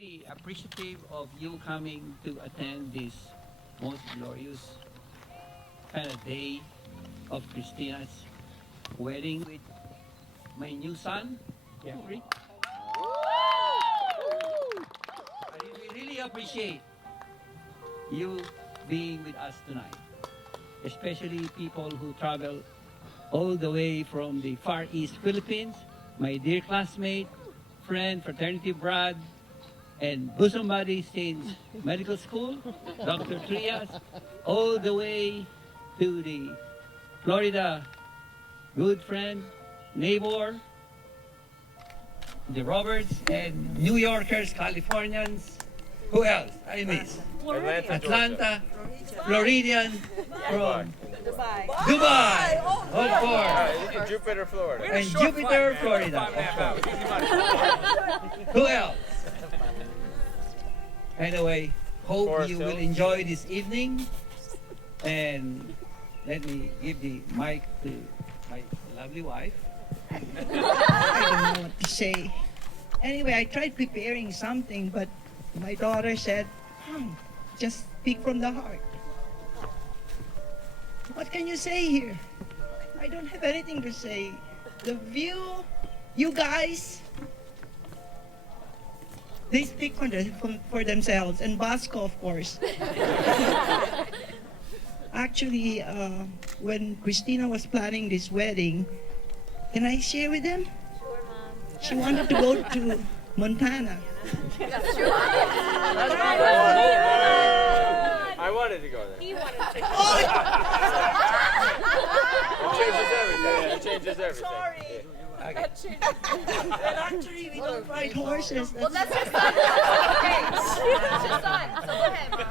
really appreciative of you coming to attend this most glorious kind of day of Christina's wedding with my new son, Jeffrey. We really appreciate you being with us tonight, especially people who travel all the way from the Far East Philippines, my dear classmate, friend, fraternity Brad, and bosom buddy since medical school, Dr. Trias, all the way to the Florida good friend, neighbor, the Roberts, and New Yorkers, Californians. Who else? I miss. Atlanta, Floridian, from Dubai, of course. Jupiter, Florida. And Jupiter, Florida, of course. Who else? Anyway, hope you will enjoy this evening. And let me give the mic to my lovely wife. I don't know what to say. Anyway, I tried preparing something, but my daughter said, just speak from the heart. What can you say here? I don't have anything to say. The view, you guys, they speak for themselves, and Bosco, of course. Actually, when Kristina was planning this wedding, can I share with them? Sure, Mom. She wanted to go to Montana. I wanted to go there. He wanted to. It changes everything. Sorry. And actually, we don't ride horses. Well, that's your son. Okay. That's your son. So go ahead, Mom.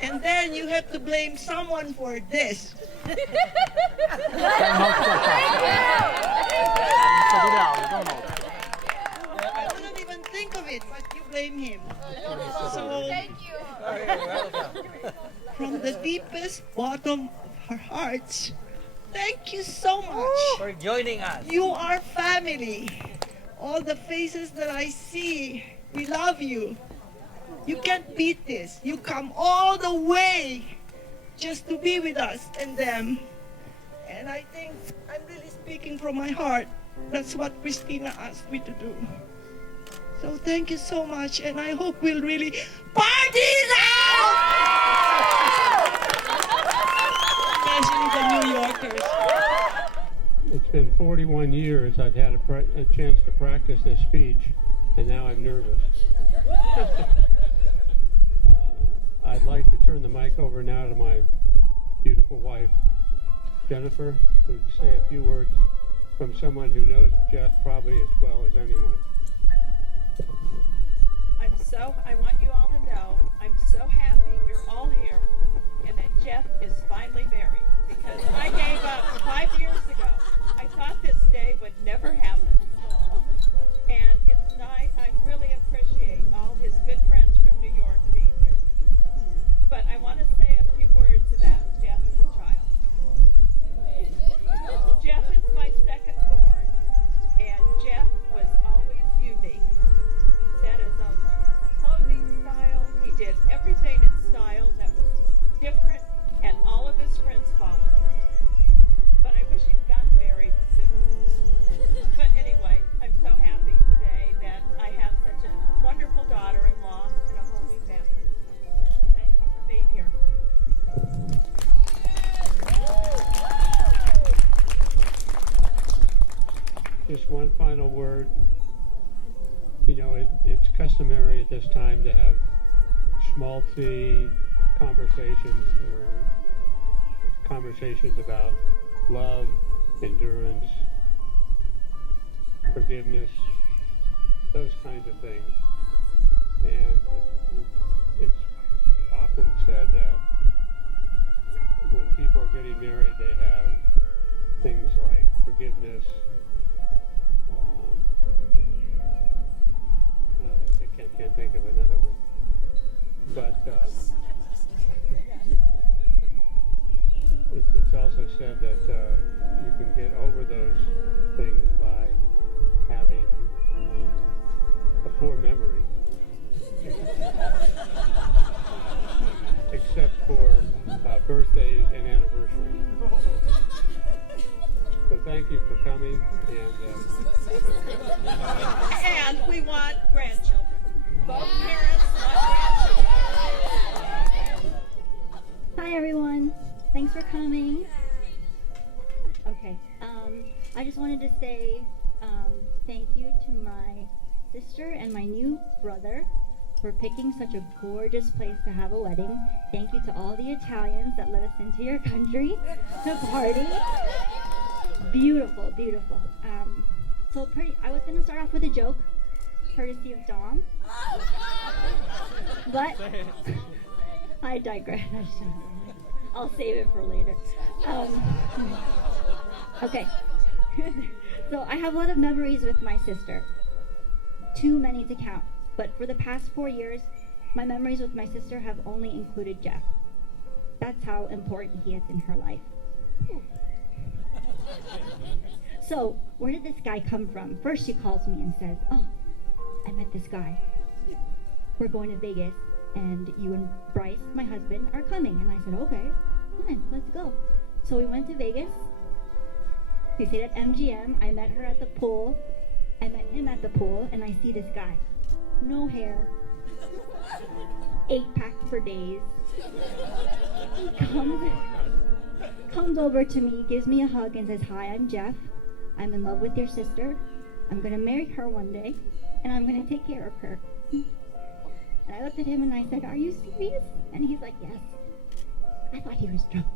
And then you have to blame someone for this. I wouldn't even think of it, but you blame him. So, Thank you. from the deepest bottom of our hearts, thank you so much For joining us. You are family. All the faces that I see, we love you. You can't beat this. You come all the way just to be with us and them. And I think I'm really speaking from my heart. That's what Kristina asked me to do. So thank you so much, and I hope we'll really party out! Especially the New Yorkers. It's been 41 years I've had a chance to practice this speech, and now I'm nervous. I'd like to turn the mic over now to my beautiful wife, Jennifer, who would say a few words from someone who knows Geoff probably as well as anyone. I want you all to know, I'm so happy you're all here and that Geoff is finally married. Because I gave up 5 years ago. I thought this day would never happen. And it's nice, I really appreciate all his good friends from New York being here. But I want to say a few words about Geoff as a child. Geoff is my second born, and Geoff was always unique. He set his own clothing style. He did everything in style that was different, and all of his friends followed him. But I wish he'd gotten married sooner. But anyway, I'm so happy today that I have such a wonderful daughter-in-law and a holy family. Thank you for being here. Just one final word. You know, it's customary at this time to have schmaltzy conversations or conversations about love, endurance, forgiveness, those kinds of things. And it's often said that when people are getting married, they have things like forgiveness. I can't think of another one. But it's also said that you can get over those things by having a poor memory. family, And we want grandchildren. Both parents want grandchildren. Hi everyone, thanks for coming. Okay, I just wanted to say thank you to my sister and my new brother for picking such a gorgeous place to have a wedding. Thank you to all the Italians that let us into your country to party. Beautiful, beautiful. I was gonna start off with a joke, courtesy of Dom, but I digress. I'll save it for later. Okay. So I have a lot of memories with my sister. Too many to count. But for the past 4 years, my memories with my sister have only included Geoff. That's how important he is in her life. So, where did this guy come from? First she calls me and says, "Oh, I met this guy. We're going to Vegas, and you and Bryce, my husband, are coming." And I said, "Okay, fine, let's go." So we went to Vegas. We stayed at MGM. I met her at the pool. I met him at the pool, and I see this guy. No hair. 8-pack for days. Comes over to me, gives me a hug, and says, "Hi, I'm Geoff. I'm in love with your sister. I'm going to marry her one day, and I'm going to take care of her." And I looked at him and I said, "Are you serious?" And he's like, "Yes." I thought he was drunk.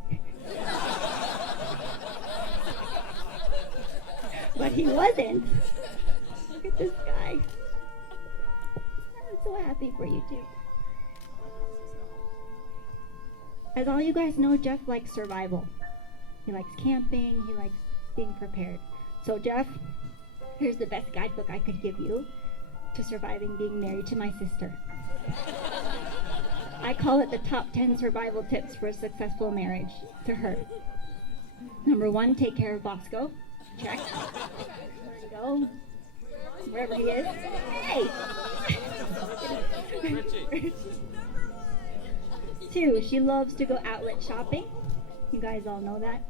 But he wasn't. Look at this guy. I'm so happy for you too. As all you guys know, Geoff likes survival. He likes camping, he likes being prepared. So Geoff, here's the best guidebook I could give you to surviving being married to my sister. I call it the top 10 survival tips for a successful marriage to her. Number 1, take care of Bosco. Check. There you go. Wherever he is. Hey! 2, she loves to go outlet shopping. You guys all know that.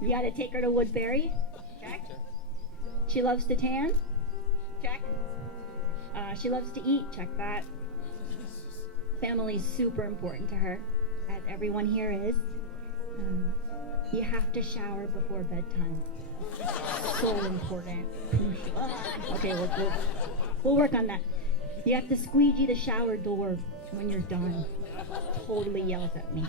You gotta take her to Woodbury. Check. She loves to tan. Check. She loves to eat. Check that. Family is super important to her, as everyone here is. You have to shower before bedtime. So important. Okay, we'll work on that. You have to squeegee the shower door when you're done. Totally yells at me.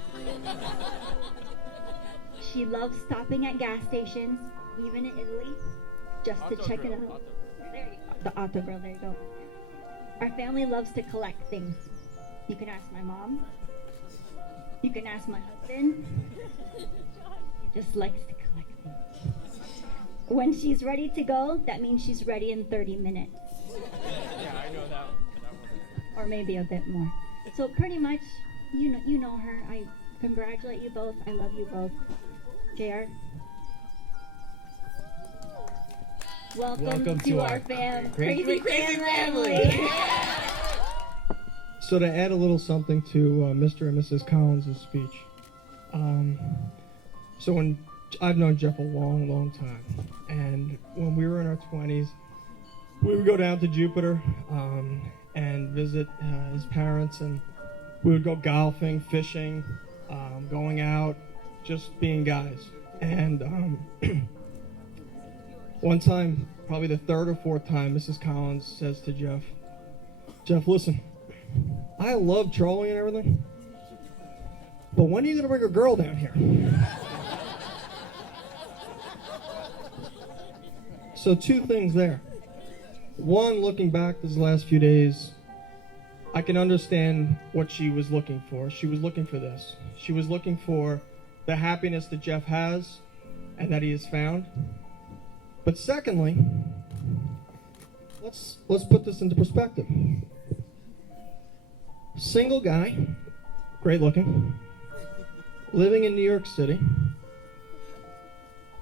She loves stopping at gas stations, even in Italy, just to check it out. There you go. The auto girl, there you go. Our family loves to collect things. You can ask my mom. You can ask my husband. He just likes to collect things. When she's ready to go, that means she's ready in 30 minutes. Yeah, I know that one. Or maybe a bit more. So pretty much, you know her. I congratulate you both. I love you both. JR? Welcome to our crazy family. So to add a little something to Mr. and Mrs. Collins' speech. So when I've known Geoff a long, long time, and when we were in our 20s, we would go down to Jupiter and visit his parents, and we would go golfing, fishing, going out, just being guys. And one time, probably the 3rd or 4th time, Mrs. Collins says to Geoff, "Geoff, listen, I love trolling and everything, but when are you going to bring a girl down here?" So 2 things there. One, looking back these last few days, I can understand what she was looking for. She was looking for this. She was looking for the happiness that Geoff has and that he has found. But secondly, let's put this into perspective. Single guy, great looking, living in New York City,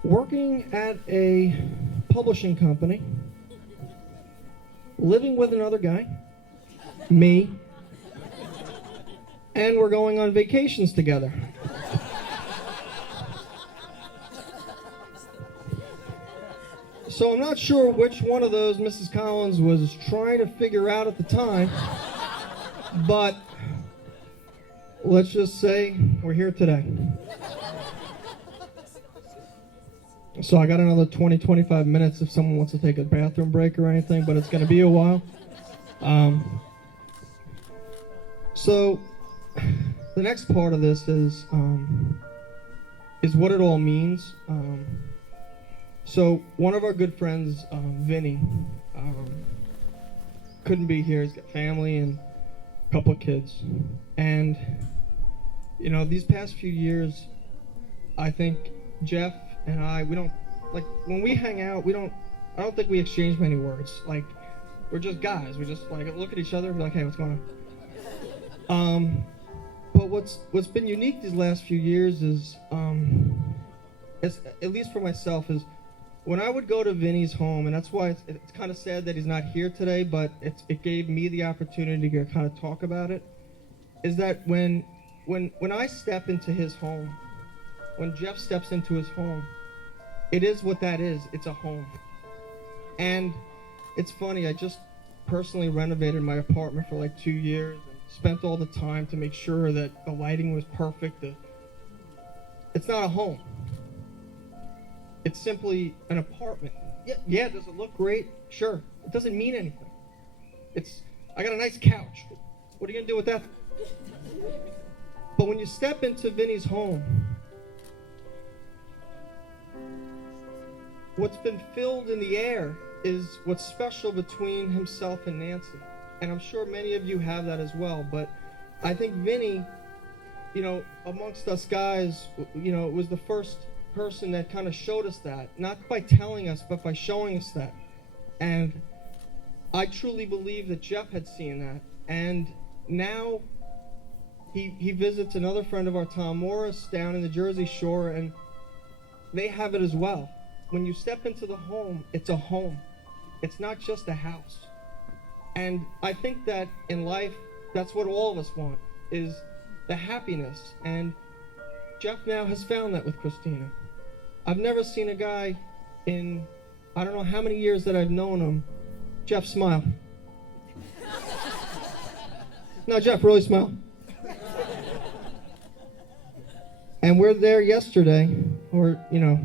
working at a publishing company, living with another guy, me, and we're going on vacations together. So I'm not sure which one of those Mrs. Collins was trying to figure out at the time, but let's just say we're here today. So I got another 20-25 minutes if someone wants to take a bathroom break or anything, but it's going to be a while. So the next part of this is what it all means. So one of our good friends, Vinny, couldn't be here. He's got family and a couple of kids. And, you know, these past few years, I think Geoff and I, we don't, like, when we hang out, I don't think we exchange many words. Like, we're just guys. We just, like, look at each other and be like, hey, what's going on? But what's been unique these last few years is, at least for myself, is when I would go to Vinny's home, and that's why it's kind of sad that he's not here today, but it gave me the opportunity to kind of talk about it, is that when I step into his home, when Geoff steps into his home, it is what that is. It's a home. And it's funny, I just personally renovated my apartment for like 2 years and spent all the time to make sure that the lighting was perfect. It's not a home. It's simply an apartment. Yeah, does it look great? Sure. It doesn't mean anything. I got a nice couch. What are you going to do with that? But when you step into Vinny's home, what's been filled in the air is what's special between himself and Nancy. And I'm sure many of you have that as well. But I think Vinny, you know, amongst us guys, you know, was the first person that kind of showed us that. Not by telling us, but by showing us that. And I truly believe that Geoff had seen that. And now he visits another friend of our, Tom Morris, down in the Jersey Shore, and they have it as well. When you step into the home, it's a home. It's not just a house. And I think that in life, that's what all of us want, is the happiness. And Geoff now has found that with Kristina. I've never seen a guy in, I don't know how many years that I've known him, Geoff, smile. No, Geoff, really smile. And we're there yesterday, or, you know,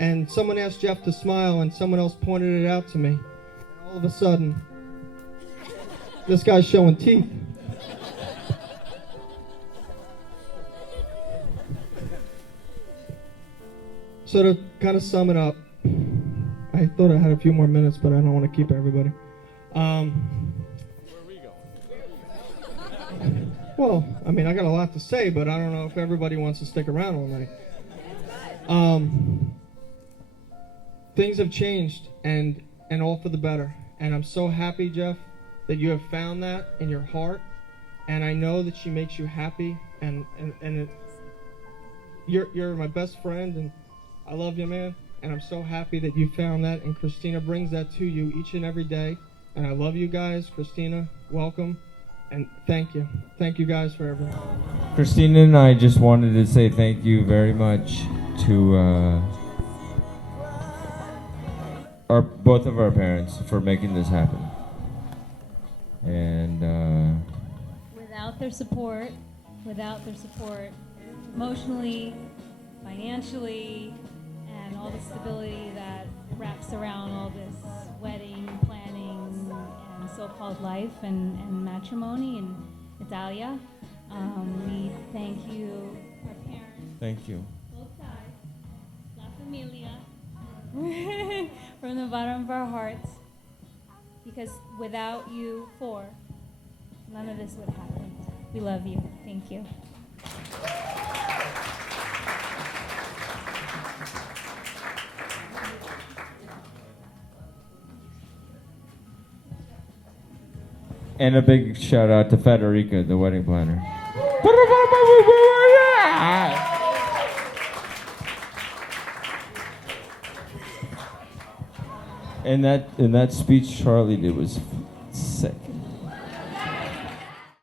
and someone asked Geoff to smile, and someone else pointed it out to me. And all of a sudden, this guy's showing teeth. So to kind of sum it up, I thought I had a few more minutes, but I don't want to keep everybody. Where are we going? Well, I mean, I got a lot to say, but I don't know if everybody wants to stick around all night. Things have changed, and all for the better. And I'm so happy, Geoff, that you have found that in your heart. And I know that she makes you happy. You're my best friend, and I love you, man. And I'm so happy that you found that. And Kristina brings that to you each and every day. And I love you guys. Kristina, welcome. And thank you. Thank you guys for everything. Kristina and I just wanted to say thank you very much to both of our parents for making this happen. And without their support, emotionally, financially, and all the stability that wraps around all this wedding planning and so-called life and matrimony in Italia, we thank you, our parents. thank you. Both sides, La Familia, from the bottom of our hearts, because without you four, none of this would happen. We love you. Thank you. And a big shout out to Federica, the wedding planner. And that speech Charlie did was